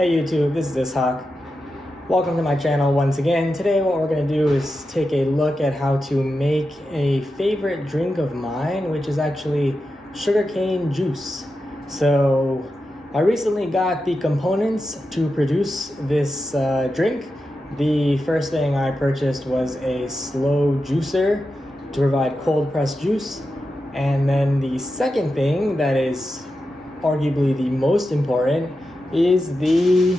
Hey YouTube, this is Ishaq. Welcome to my channel once again. Today what we're going to do is take a look at how to make a favorite drink of mine, which is actually sugarcane juice. So I recently got the components to produce this drink. The first thing I purchased was a slow juicer to provide cold pressed juice. And then the second thing that is arguably the most important is the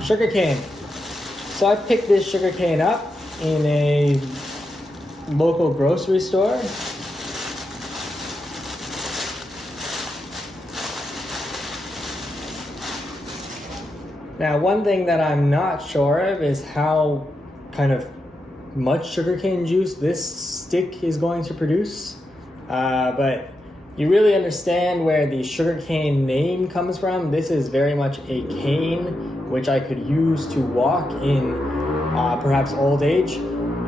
sugarcane. So I picked this sugarcane up in a local grocery store. Now, one thing that I'm not sure of is how kind of much sugarcane juice this stick is going to produce. But you really understand where the sugarcane name comes from. This is very much a cane, which I could use to walk in perhaps old age.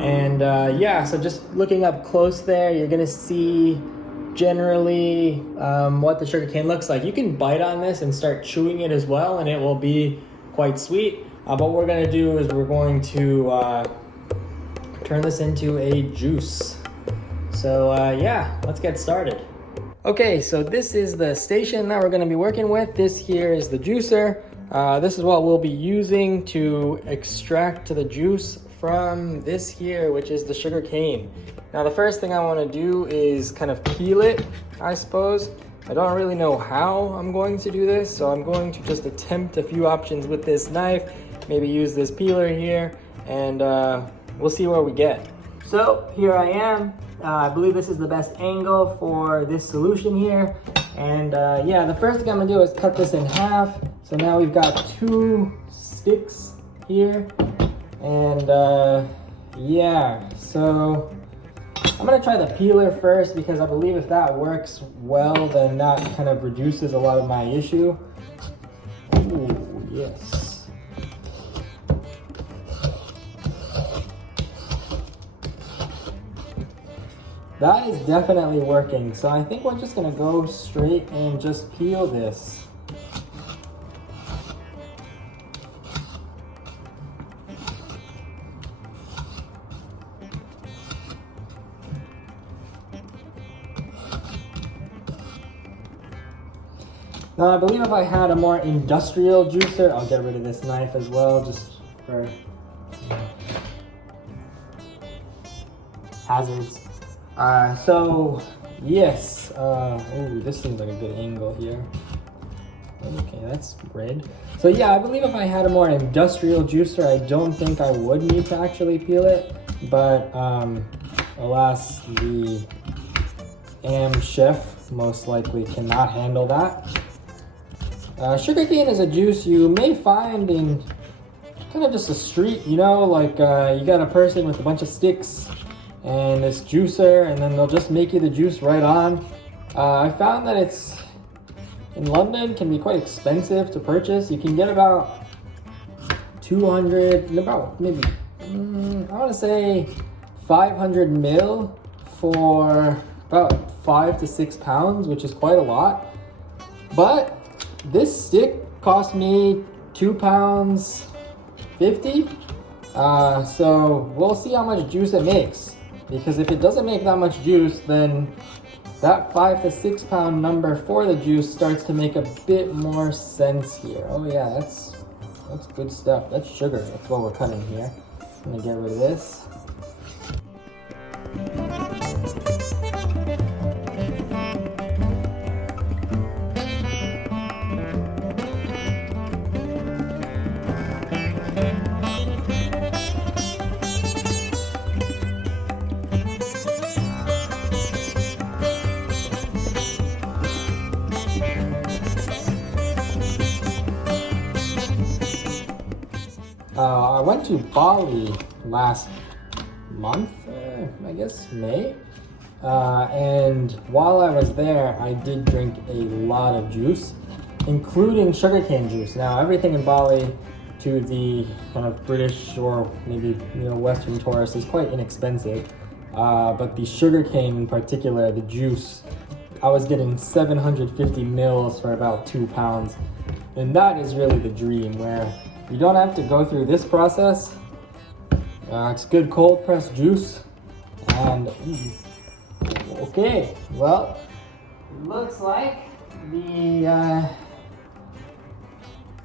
And yeah, so just looking up close there, you're gonna see generally what the sugarcane looks like. You can bite on this and start chewing it as well, and it will be quite sweet. But what we're gonna do is we're going to turn this into a juice. So yeah, let's get started. Okay, so this is the station that we're going to be working with. This here is the juicer. This is what we'll be using to extract the juice from this here, which is the sugar cane. Now the first thing I want to do is kind of peel it, I suppose. I don't really know how I'm going to do this, so I'm going to just attempt a few options with this knife, maybe use this peeler here, and we'll see where we get. So here I am. I believe this is the best angle for this solution here. And yeah, the first thing I'm gonna do is cut this in half. So now we've got two sticks here. And yeah, so I'm gonna try the peeler first because I believe if that works well, then that kind of reduces a lot of my issue. Ooh, yes. That is definitely working, so I think we're just gonna go straight and just peel this. Now I believe if I had a more industrial juicer, I'll get rid of this knife as well, just for hazards. So yes, oh, this seems like a good angle here. Okay, that's red. So yeah, I believe if I had a more industrial juicer, I don't think I would need to actually peel it, but alas, the AM chef most likely cannot handle that. Sugarcane is a juice you may find in kind of just a street, you know, like you got a person with a bunch of sticks and this juicer, and then they'll just make you the juice right on. I found that it's in London can be quite expensive to purchase. You can get about 200, about maybe I want to say 500 mil for about 5 to 6 pounds, which is quite a lot. But this stick cost me £2.50. So we'll see how much juice it makes. Because if it doesn't make that much juice, then that 5 to 6 pound number for the juice starts to make a bit more sense here. Oh yeah, that's good stuff. That's sugar. That's what we're cutting here. I'm gonna get rid of this. I went to Bali last month, I guess May, and while I was there, I did drink a lot of juice, including sugarcane juice. Now, everything in Bali to the kind of British or maybe Western tourists is quite inexpensive, but the sugarcane in particular, the juice, I was getting 750 mils for about 2 pounds. And that is really the dream, where you don't have to go through this process. It's good cold pressed juice. And okay, well, it looks like the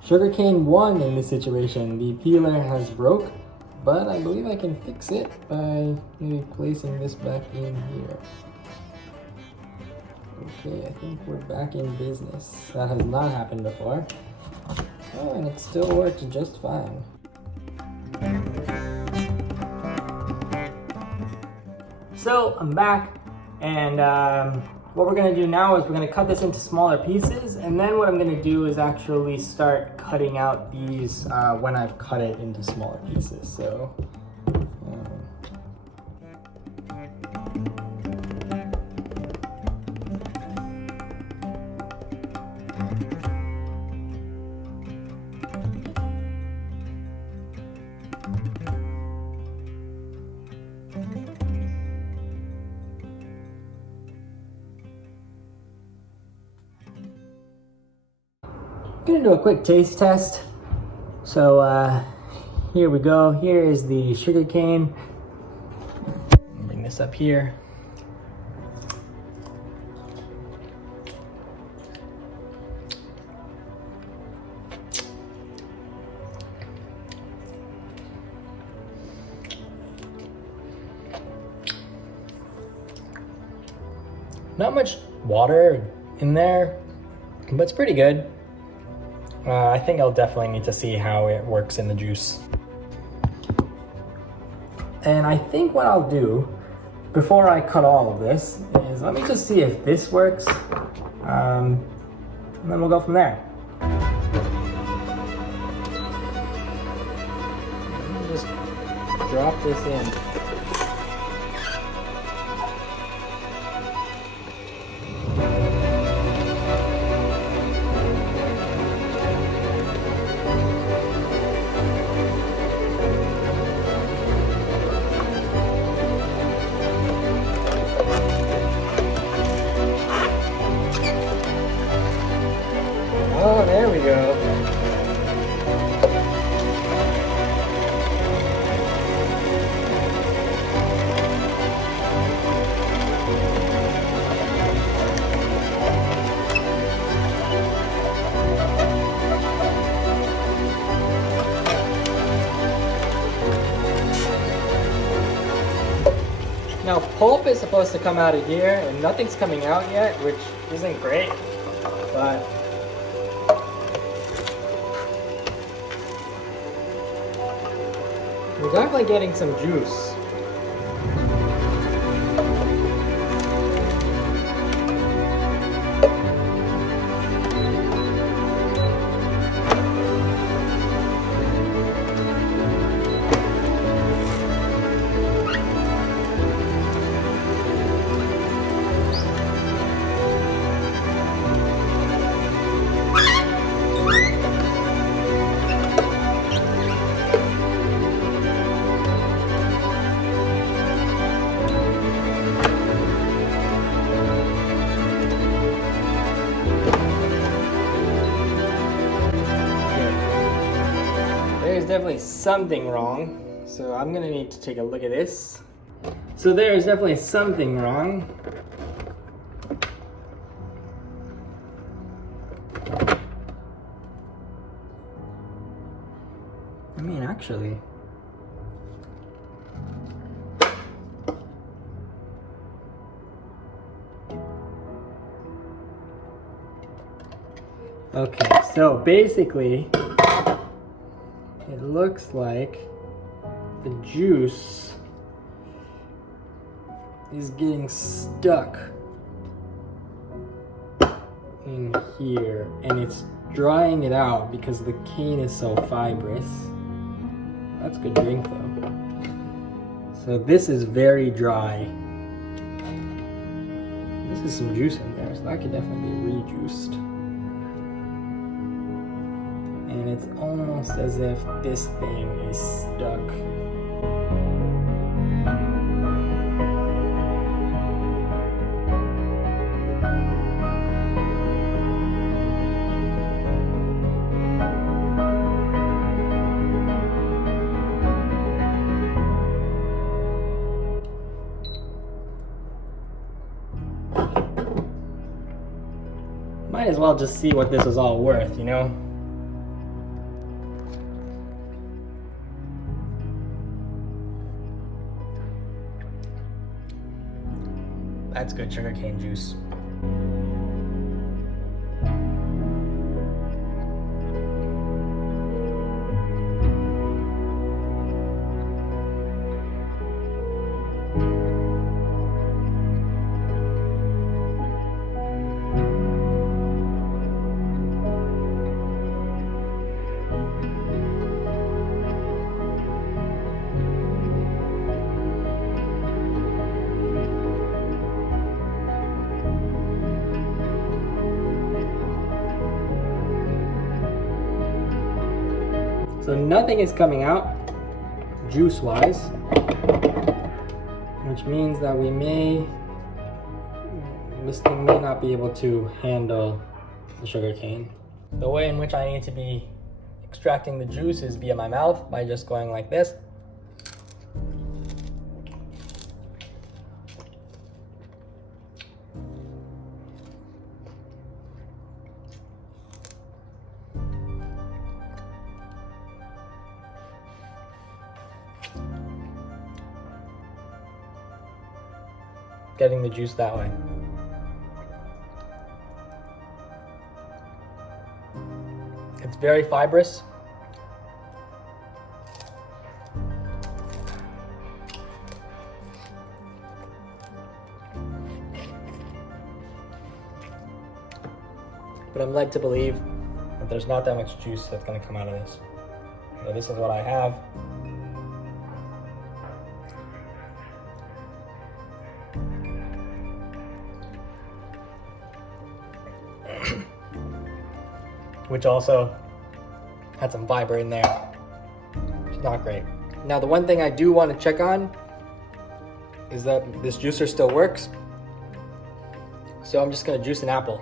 sugarcane won in this situation. The peeler has broke, but I believe I can fix it by maybe placing this back in here. Okay, I think we're back in business. That has not happened before. Oh, and it still works just fine. So I'm back, and what we're gonna do now is we're gonna cut this into smaller pieces, and then what I'm gonna do is actually start cutting out these when I've cut it into smaller pieces. So. Gonna do a quick taste test. So here we go. Here is the sugar cane. Bring this up here. Not much water in there, but it's pretty good. I think I'll definitely need to see how it works in the juice. And I think what I'll do before I cut all of this is let me just see if this works, and then we'll go from there. Let me just drop this in. Oh, there we go. Now, pulp is supposed to come out of here, and nothing's coming out yet, which isn't great, but we're definitely getting some juice. There's definitely something wrong, so I'm gonna need to take a look at this. So there's definitely something wrong. I mean, actually, okay, so basically it looks like the juice is getting stuck in here, and it's drying it out because the cane is so fibrous. That's good drink though. So this is very dry. This is some juice in there, so that could definitely be rejuiced. And it's almost as if this thing is stuck. Might as well just see what this is all worth, you know? That's good sugarcane juice. So nothing is coming out juice-wise, which means that this thing may not be able to handle the sugarcane. The way in which I need to be extracting the juice is via my mouth, by just going like this. Getting the juice that way. It's very fibrous. But I'm led to believe that there's not that much juice that's going to come out of this. So this is what I have. Which also had some fiber in there. It's not great. Now the one thing I do want to check on is that this juicer still works. So I'm just going to juice an apple.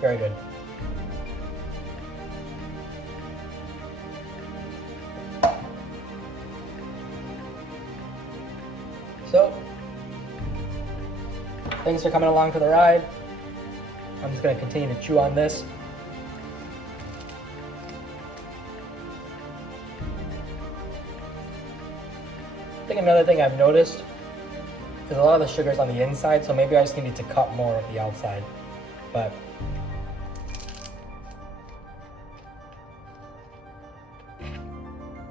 Very good. So, thanks for coming along for the ride. I'm just going to continue to chew on this. I think another thing I've noticed is a lot of the sugar's on the inside, so maybe I just need to cut more of the outside. But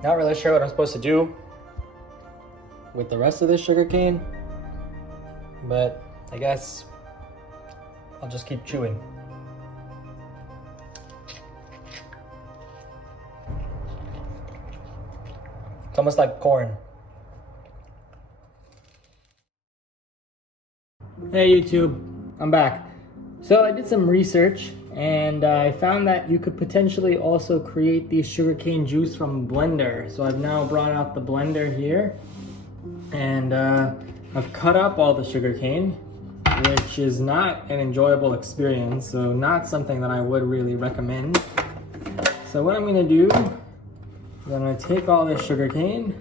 not really sure what I'm supposed to do with the rest of this sugar cane, but I guess I'll just keep chewing. It's almost like corn. Hey YouTube, I'm back. So I did some research and I found that you could potentially also create the sugarcane juice from a blender. So I've now brought out the blender here and I've cut up all the sugarcane, which is not an enjoyable experience, so not something that I would really recommend. So what I'm gonna do is I'm gonna take all this sugarcane,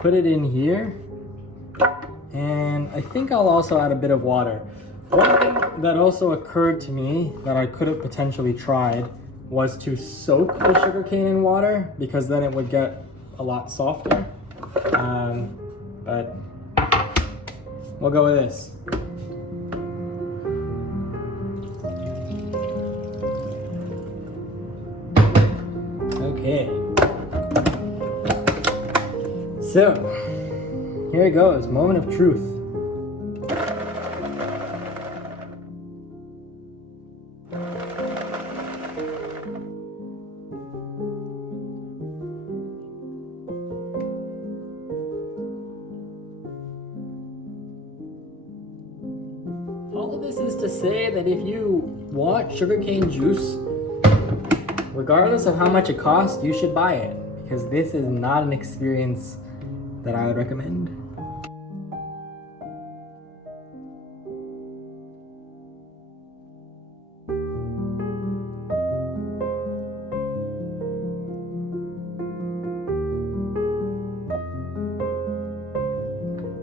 put it in here, and I think I'll also add a bit of water. One thing that also occurred to me that I could have potentially tried was to soak the sugarcane in water, because then it would get a lot softer. But we'll go with this. Okay. So, here it goes, moment of truth. All of this is to say that if you want sugarcane juice, regardless of how much it costs, you should buy it, because this is not an experience that I would recommend.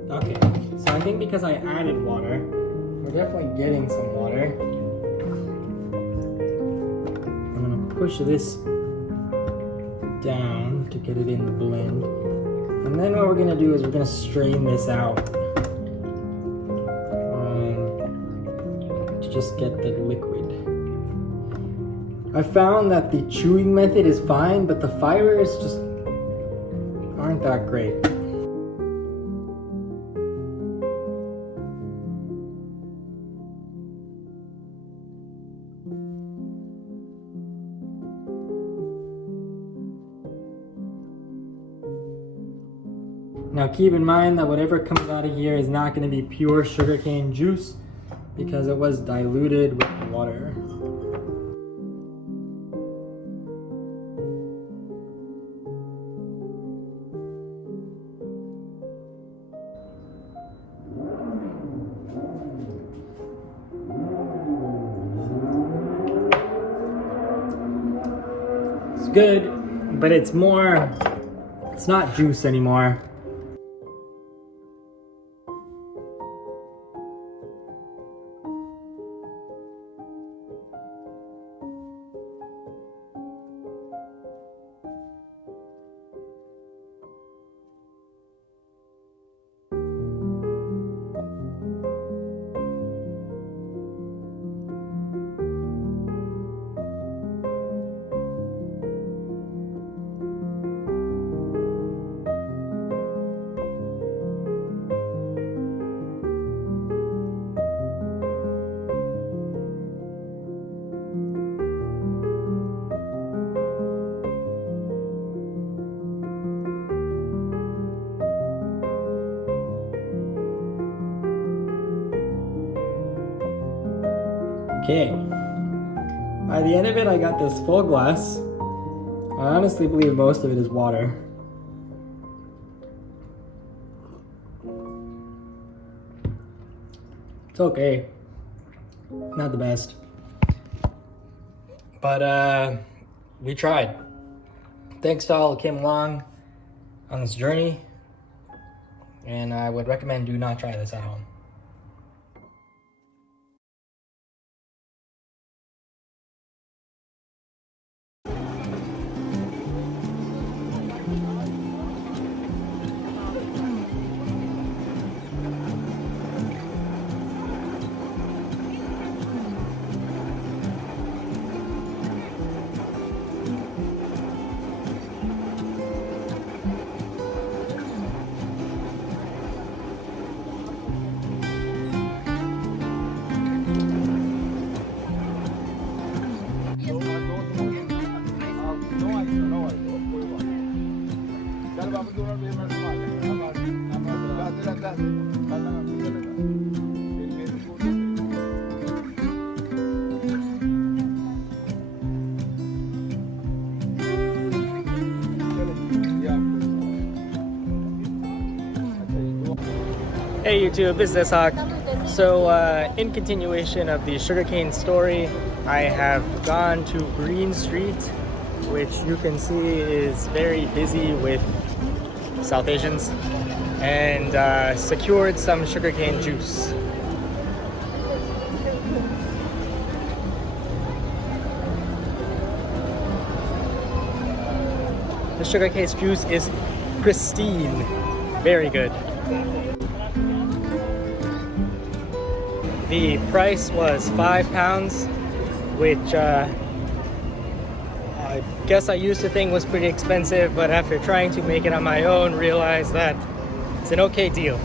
Okay, so I think because I added water, we're definitely getting some water. I'm gonna push this down to get it in the blend. And then what we're gonna do is we're gonna strain this out to just get the liquid. I found that the chewing method is fine, but the fibers just aren't that great. Now keep in mind that whatever comes out of here is not going to be pure sugarcane juice because it was diluted with water. It's good, but it's not juice anymore. Okay, by the end of it, I got this full glass. I honestly believe most of it is water. It's okay, not the best, but we tried. Thanks to all who came along on this journey, and I would recommend do not try this at home. Hey YouTube, it's this Hawk. So in continuation of the sugarcane story, I have gone to Green Street, which you can see is very busy with South Asians, and secured some sugarcane juice. The sugarcane juice is pristine, very good. The price was £5, which I guess I used to think was pretty expensive, but after trying to make it on my own, realized that it's an okay deal.